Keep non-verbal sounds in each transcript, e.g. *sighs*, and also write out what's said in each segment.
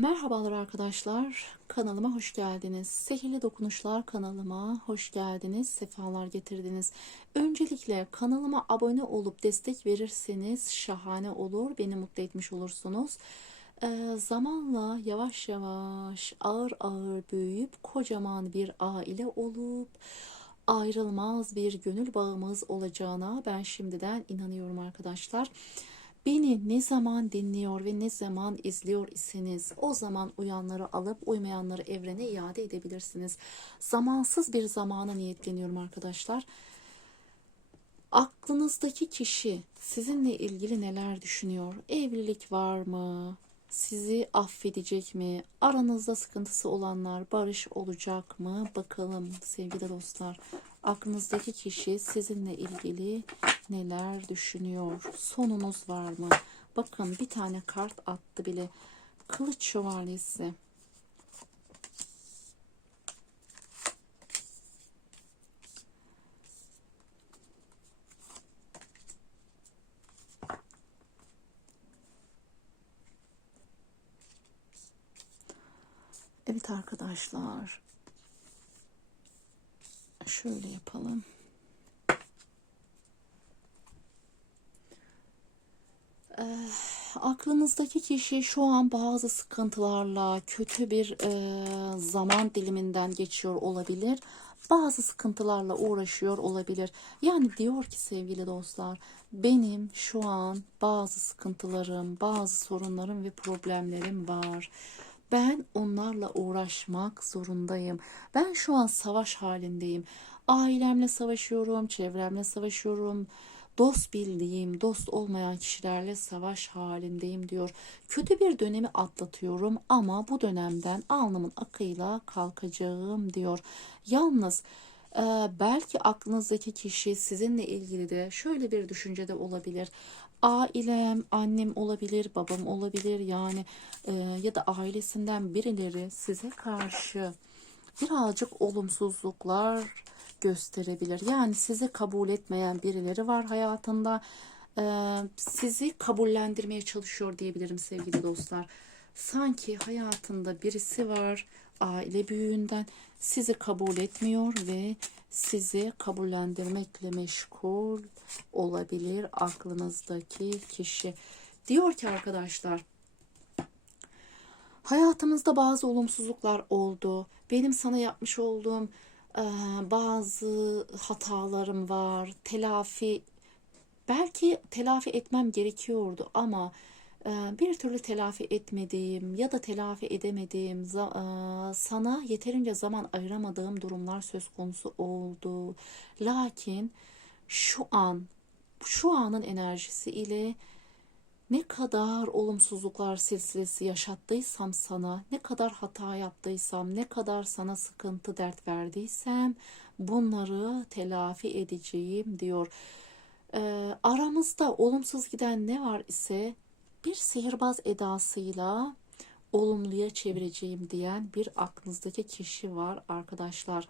Merhabalar arkadaşlar. Kanalıma hoş geldiniz. Sehirli Dokunuşlar kanalıma hoş geldiniz. Sefalar getirdiniz. Öncelikle kanalıma abone olup destek verirseniz şahane olur. Beni mutlu etmiş olursunuz. Ee, zamanla yavaş yavaş ağır ağır büyüyüp kocaman bir aile olup ayrılmaz bir gönül bağımız olacağına ben şimdiden inanıyorum arkadaşlar. Beni ne zaman dinliyor ve ne zaman izliyor iseniz o zaman uyanları alıp uymayanları evrene iade edebilirsiniz. Zamansız bir zamana niyetleniyorum arkadaşlar. Aklınızdaki kişi sizinle ilgili neler düşünüyor? Evlilik var mı? Sizi affedecek mi? Aranızda sıkıntısı olanlar barış olacak mı? Bakalım sevgili dostlar. Aklınızdaki kişi sizinle ilgili neler düşünüyor? Sonunuz var mı? Bakın bir tane kart attı bile. Kılıç şövalyesi. Evet arkadaşlar. Şöyle yapalım. Ee, aklınızdaki kişi şu an bazı sıkıntılarla kötü bir e, zaman diliminden geçiyor olabilir. Bazı sıkıntılarla uğraşıyor olabilir. Yani diyor ki sevgili dostlar, benim şu an bazı sıkıntılarım, bazı sorunlarım ve problemlerim var. Ben onlarla uğraşmak zorundayım. Ben şu an savaş halindeyim. Ailemle savaşıyorum, çevremle savaşıyorum. Dost bildiğim, dost olmayan kişilerle savaş halindeyim diyor. Kötü bir dönemi atlatıyorum ama bu dönemden alnımın akıyla kalkacağım diyor. Yalnız belki aklınızdaki kişi sizinle ilgili de şöyle bir düşüncede olabilir ailem, annem olabilir, babam olabilir yani e, ya da ailesinden birileri size karşı birazcık olumsuzluklar gösterebilir. Yani sizi kabul etmeyen birileri var hayatında. E, sizi kabullendirmeye çalışıyor diyebilirim sevgili dostlar. Sanki hayatında birisi var aile büyüğünden sizi kabul etmiyor ve sizi kabullendirmekle meşgul olabilir aklınızdaki kişi. Diyor ki arkadaşlar hayatımızda bazı olumsuzluklar oldu. Benim sana yapmış olduğum bazı hatalarım var. Telafi belki telafi etmem gerekiyordu ama bir türlü telafi etmediğim ya da telafi edemediğim, e, sana yeterince zaman ayıramadığım durumlar söz konusu oldu. Lakin şu an, şu anın enerjisi ile ne kadar olumsuzluklar silsilesi yaşattıysam sana, ne kadar hata yaptıysam, ne kadar sana sıkıntı dert verdiysem bunları telafi edeceğim diyor. Ee, aramızda olumsuz giden ne var ise bir sihirbaz edasıyla olumluya çevireceğim diyen bir aklınızdaki kişi var arkadaşlar.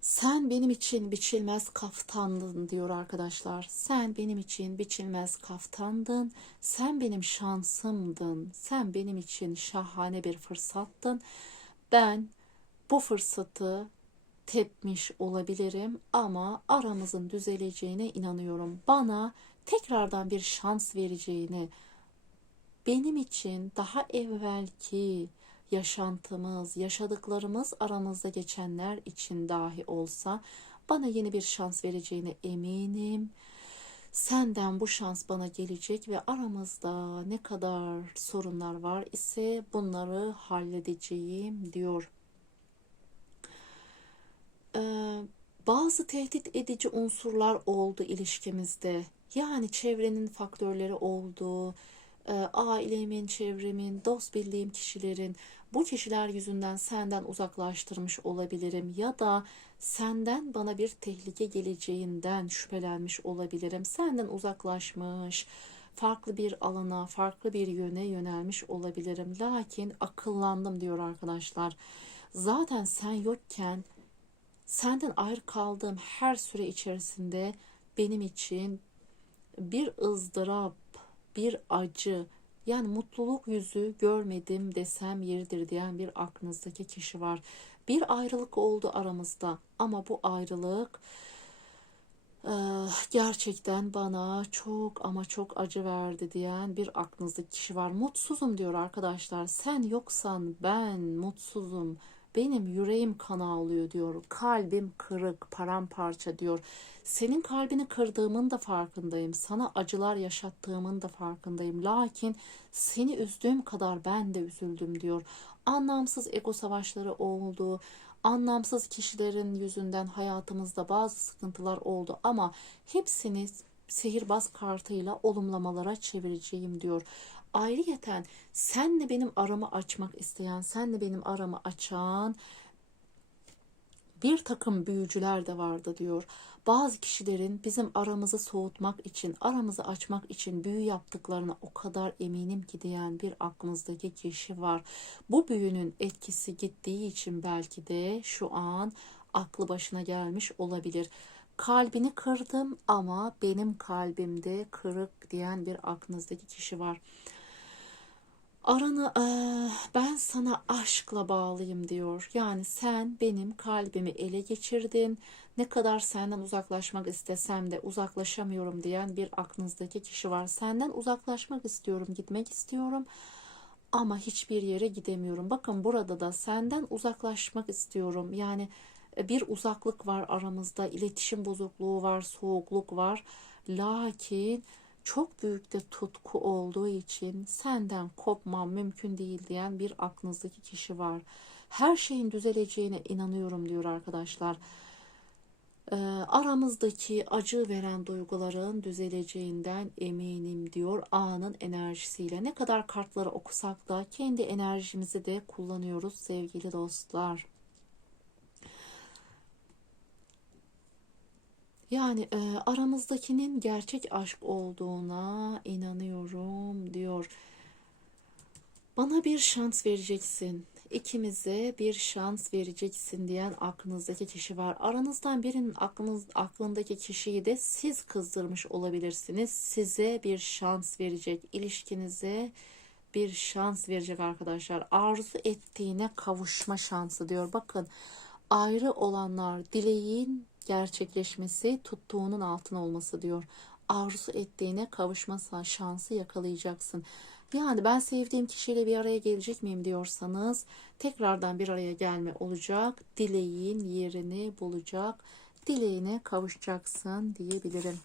Sen benim için biçilmez kaftandın diyor arkadaşlar. Sen benim için biçilmez kaftandın. Sen benim şansımdın. Sen benim için şahane bir fırsattın. Ben bu fırsatı tepmiş olabilirim ama aramızın düzeleceğine inanıyorum. Bana tekrardan bir şans vereceğini, benim için daha evvelki yaşantımız, yaşadıklarımız aramızda geçenler için dahi olsa bana yeni bir şans vereceğine eminim. Senden bu şans bana gelecek ve aramızda ne kadar sorunlar var ise bunları halledeceğim diyor. Ee, bazı tehdit edici unsurlar oldu ilişkimizde. Yani çevrenin faktörleri oldu, e, ailemin, çevremin, dost bildiğim kişilerin bu kişiler yüzünden senden uzaklaştırmış olabilirim ya da senden bana bir tehlike geleceğinden şüphelenmiş olabilirim. Senden uzaklaşmış, farklı bir alana, farklı bir yöne yönelmiş olabilirim. Lakin akıllandım diyor arkadaşlar. Zaten sen yokken senden ayrı kaldığım her süre içerisinde benim için bir ızdırap, bir acı, Yani mutluluk yüzü görmedim desem yeridir diyen bir aklınızdaki kişi var. Bir ayrılık oldu aramızda ama bu ayrılık eh, gerçekten bana çok ama çok acı verdi diyen bir aklınızdaki kişi var. Mutsuzum diyor arkadaşlar. Sen yoksan ben mutsuzum. Benim yüreğim kan ağlıyor diyor. Kalbim kırık, paramparça diyor. Senin kalbini kırdığımın da farkındayım. Sana acılar yaşattığımın da farkındayım. Lakin seni üzdüğüm kadar ben de üzüldüm diyor. Anlamsız ego savaşları oldu. Anlamsız kişilerin yüzünden hayatımızda bazı sıkıntılar oldu ama hepsini sihirbaz kartıyla olumlamalara çevireceğim diyor. Ayrıyeten senle benim aramı açmak isteyen, senle benim aramı açan bir takım büyücüler de vardı diyor. Bazı kişilerin bizim aramızı soğutmak için, aramızı açmak için büyü yaptıklarına o kadar eminim ki diyen bir aklınızdaki kişi var. Bu büyünün etkisi gittiği için belki de şu an aklı başına gelmiş olabilir. Kalbini kırdım ama benim kalbimde kırık diyen bir aklınızdaki kişi var. Aranı eee, ben sana aşkla bağlıyım diyor. Yani sen benim kalbimi ele geçirdin. Ne kadar senden uzaklaşmak istesem de uzaklaşamıyorum diyen bir aklınızdaki kişi var. Senden uzaklaşmak istiyorum, gitmek istiyorum ama hiçbir yere gidemiyorum. Bakın burada da senden uzaklaşmak istiyorum. Yani e, bir uzaklık var aramızda, iletişim bozukluğu var, soğukluk var. Lakin çok büyük de tutku olduğu için senden kopmam mümkün değil diyen bir aklınızdaki kişi var. Her şeyin düzeleceğine inanıyorum diyor arkadaşlar. Ee, aramızdaki acı veren duyguların düzeleceğinden eminim diyor anın enerjisiyle. Ne kadar kartları okusak da kendi enerjimizi de kullanıyoruz sevgili dostlar. Yani e, aramızdakinin gerçek aşk olduğuna inanıyorum diyor. Bana bir şans vereceksin. İkimize bir şans vereceksin diyen aklınızdaki kişi var. Aranızdan birinin aklınız, aklındaki kişiyi de siz kızdırmış olabilirsiniz. Size bir şans verecek. İlişkinize bir şans verecek arkadaşlar. Arzu ettiğine kavuşma şansı diyor. Bakın ayrı olanlar dileğin gerçekleşmesi tuttuğunun altın olması diyor. Arzu ettiğine kavuşma şansı yakalayacaksın. Yani ben sevdiğim kişiyle bir araya gelecek miyim diyorsanız tekrardan bir araya gelme olacak. Dileğin yerini bulacak. Dileğine kavuşacaksın diyebilirim.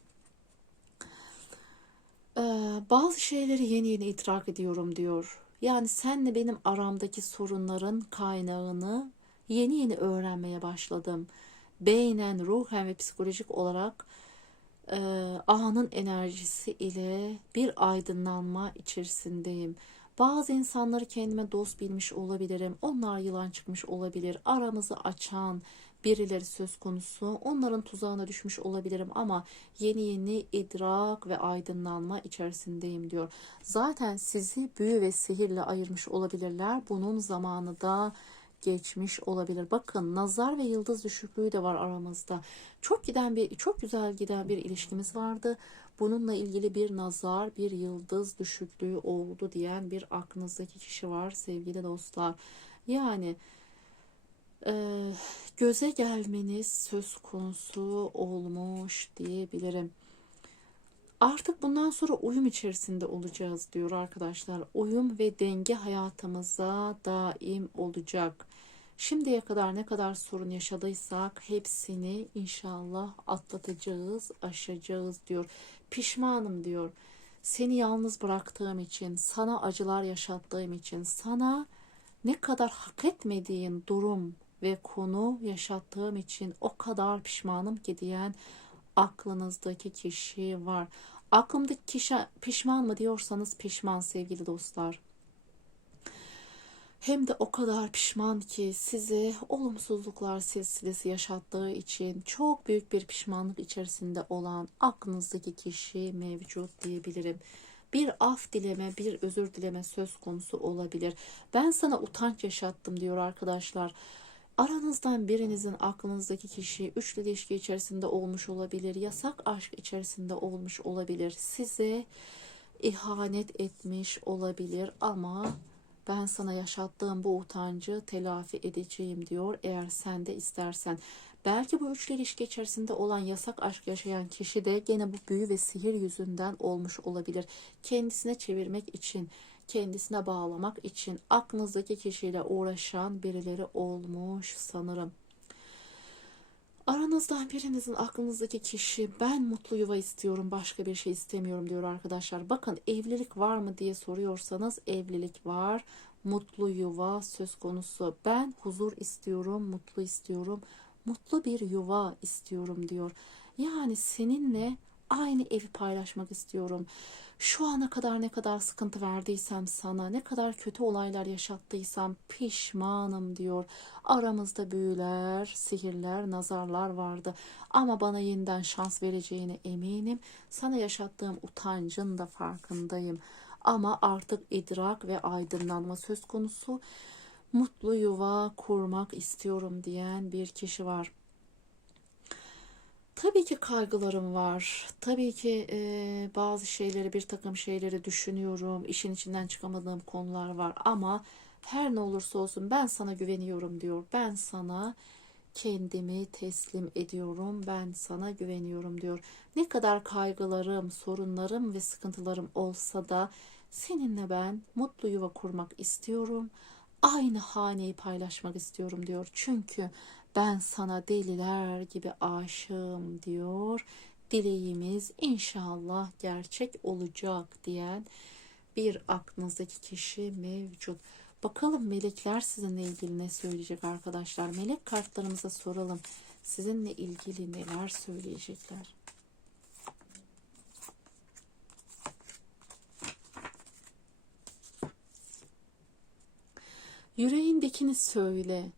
Ee, bazı şeyleri yeni yeni idrak ediyorum diyor. Yani senle benim aramdaki sorunların kaynağını yeni yeni öğrenmeye başladım. Beynen, ruhen ve psikolojik olarak e, anın enerjisi ile bir aydınlanma içerisindeyim. Bazı insanları kendime dost bilmiş olabilirim. Onlar yılan çıkmış olabilir. Aramızı açan birileri söz konusu. Onların tuzağına düşmüş olabilirim ama yeni yeni idrak ve aydınlanma içerisindeyim diyor. Zaten sizi büyü ve sihirle ayırmış olabilirler. Bunun zamanı da geçmiş olabilir. Bakın nazar ve yıldız düşüklüğü de var aramızda. Çok giden bir çok güzel giden bir ilişkimiz vardı. Bununla ilgili bir nazar, bir yıldız düşüklüğü oldu diyen bir aklınızdaki kişi var sevgili dostlar. Yani e, göze gelmeniz söz konusu olmuş diyebilirim. Artık bundan sonra uyum içerisinde olacağız diyor arkadaşlar. Uyum ve denge hayatımıza daim olacak. Şimdiye kadar ne kadar sorun yaşadıysak hepsini inşallah atlatacağız, aşacağız diyor. Pişmanım diyor. Seni yalnız bıraktığım için, sana acılar yaşattığım için, sana ne kadar hak etmediğin durum ve konu yaşattığım için o kadar pişmanım ki diyen aklınızdaki kişi var. Aklımdaki kişi pişman mı diyorsanız pişman sevgili dostlar. Hem de o kadar pişman ki size olumsuzluklar silsilesi yaşattığı için çok büyük bir pişmanlık içerisinde olan aklınızdaki kişi mevcut diyebilirim. Bir af dileme, bir özür dileme söz konusu olabilir. Ben sana utanç yaşattım diyor arkadaşlar. Aranızdan birinizin aklınızdaki kişi üçlü ilişki içerisinde olmuş olabilir, yasak aşk içerisinde olmuş olabilir. Size ihanet etmiş olabilir ama ben sana yaşattığım bu utancı telafi edeceğim diyor eğer sen de istersen. Belki bu üçlü ilişki içerisinde olan yasak aşk yaşayan kişi de gene bu büyü ve sihir yüzünden olmuş olabilir. Kendisine çevirmek için, kendisine bağlamak için aklınızdaki kişiyle uğraşan birileri olmuş sanırım. Aranızdan birinizin aklınızdaki kişi ben mutlu yuva istiyorum başka bir şey istemiyorum diyor arkadaşlar. Bakın evlilik var mı diye soruyorsanız evlilik var. Mutlu yuva söz konusu. Ben huzur istiyorum, mutlu istiyorum. Mutlu bir yuva istiyorum diyor. Yani seninle aynı evi paylaşmak istiyorum. Şu ana kadar ne kadar sıkıntı verdiysem sana, ne kadar kötü olaylar yaşattıysam pişmanım diyor. Aramızda büyüler, sihirler, nazarlar vardı. Ama bana yeniden şans vereceğine eminim. Sana yaşattığım utancın da farkındayım. Ama artık idrak ve aydınlanma söz konusu. Mutlu yuva kurmak istiyorum diyen bir kişi var. Tabii ki kaygılarım var. Tabii ki e, bazı şeyleri, bir takım şeyleri düşünüyorum. İşin içinden çıkamadığım konular var. Ama her ne olursa olsun ben sana güveniyorum diyor. Ben sana kendimi teslim ediyorum. Ben sana güveniyorum diyor. Ne kadar kaygılarım, sorunlarım ve sıkıntılarım olsa da seninle ben mutlu yuva kurmak istiyorum. Aynı haneyi paylaşmak istiyorum diyor. Çünkü ben sana deliler gibi aşığım diyor. Dileğimiz inşallah gerçek olacak diyen bir aklınızdaki kişi mevcut. Bakalım melekler sizinle ilgili ne söyleyecek arkadaşlar. Melek kartlarımıza soralım. Sizinle ilgili neler söyleyecekler? Yüreğindekini söyle.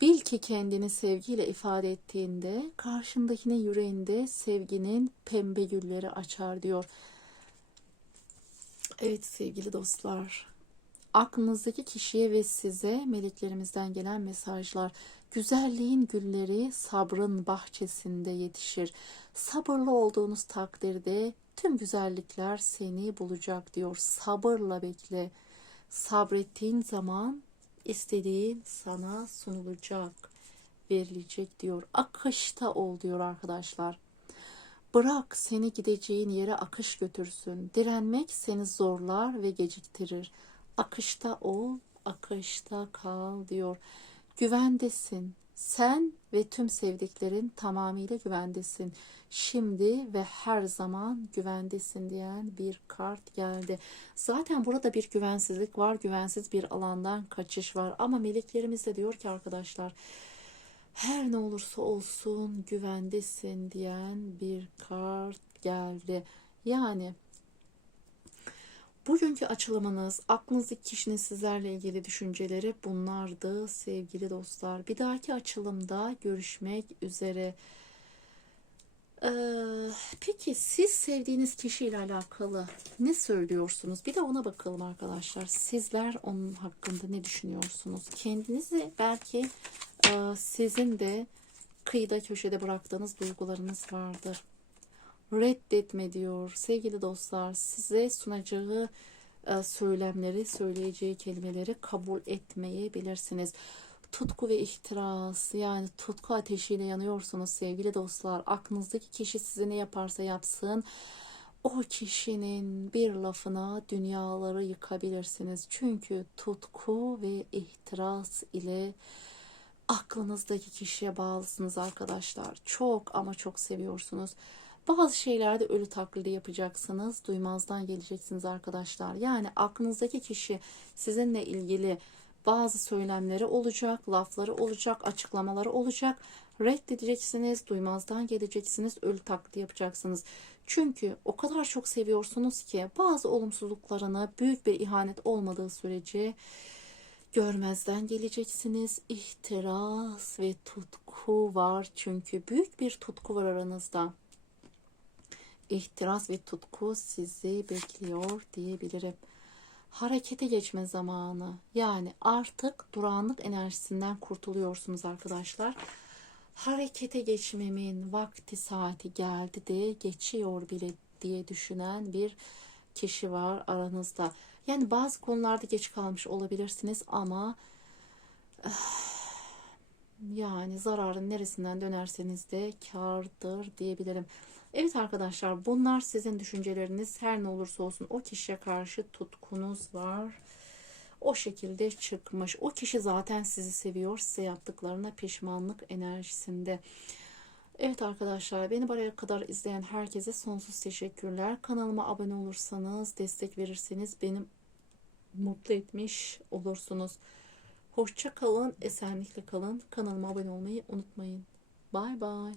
Bil ki kendini sevgiyle ifade ettiğinde karşındakine yüreğinde sevginin pembe gülleri açar diyor. Evet sevgili dostlar. Aklınızdaki kişiye ve size meleklerimizden gelen mesajlar. Güzelliğin gülleri sabrın bahçesinde yetişir. Sabırlı olduğunuz takdirde tüm güzellikler seni bulacak diyor. Sabırla bekle. Sabrettiğin zaman istediğin sana sunulacak, verilecek diyor. Akışta ol diyor arkadaşlar. Bırak seni gideceğin yere akış götürsün. Direnmek seni zorlar ve geciktirir. Akışta ol, akışta kal diyor. Güvendesin. Sen ve tüm sevdiklerin tamamıyla güvendesin. Şimdi ve her zaman güvendesin diyen bir kart geldi. Zaten burada bir güvensizlik var. Güvensiz bir alandan kaçış var. Ama meleklerimiz de diyor ki arkadaşlar her ne olursa olsun güvendesin diyen bir kart geldi. Yani Bugünkü açılımınız, aklınızdaki kişinin sizlerle ilgili düşünceleri bunlardı sevgili dostlar. Bir dahaki açılımda görüşmek üzere. Ee, peki siz sevdiğiniz kişiyle alakalı ne söylüyorsunuz? Bir de ona bakalım arkadaşlar. Sizler onun hakkında ne düşünüyorsunuz? Kendinizi belki e, sizin de kıyıda köşede bıraktığınız duygularınız vardır reddetme diyor. Sevgili dostlar size sunacağı e, söylemleri, söyleyeceği kelimeleri kabul etmeyebilirsiniz. Tutku ve ihtiras yani tutku ateşiyle yanıyorsunuz sevgili dostlar. Aklınızdaki kişi size ne yaparsa yapsın o kişinin bir lafına dünyaları yıkabilirsiniz. Çünkü tutku ve ihtiras ile aklınızdaki kişiye bağlısınız arkadaşlar. Çok ama çok seviyorsunuz. Bazı şeylerde ölü taklidi yapacaksınız. Duymazdan geleceksiniz arkadaşlar. Yani aklınızdaki kişi sizinle ilgili bazı söylemleri olacak, lafları olacak, açıklamaları olacak. Reddedeceksiniz, duymazdan geleceksiniz, ölü taklidi yapacaksınız. Çünkü o kadar çok seviyorsunuz ki bazı olumsuzluklarını büyük bir ihanet olmadığı sürece görmezden geleceksiniz. İhtiras ve tutku var çünkü büyük bir tutku var aranızda ihtiras ve tutku sizi bekliyor diyebilirim. Harekete geçme zamanı. Yani artık durağanlık enerjisinden kurtuluyorsunuz arkadaşlar. Harekete geçmemin vakti saati geldi de geçiyor bile diye düşünen bir kişi var aranızda. Yani bazı konularda geç kalmış olabilirsiniz ama *sighs* yani zararın neresinden dönerseniz de kârdır diyebilirim. Evet arkadaşlar bunlar sizin düşünceleriniz. Her ne olursa olsun o kişiye karşı tutkunuz var. O şekilde çıkmış. O kişi zaten sizi seviyor. Size yaptıklarına pişmanlık enerjisinde. Evet arkadaşlar beni buraya kadar izleyen herkese sonsuz teşekkürler. Kanalıma abone olursanız, destek verirseniz beni mutlu etmiş olursunuz. Hoşça kalın, esenlikle kalın. Kanalıma abone olmayı unutmayın. Bay bay.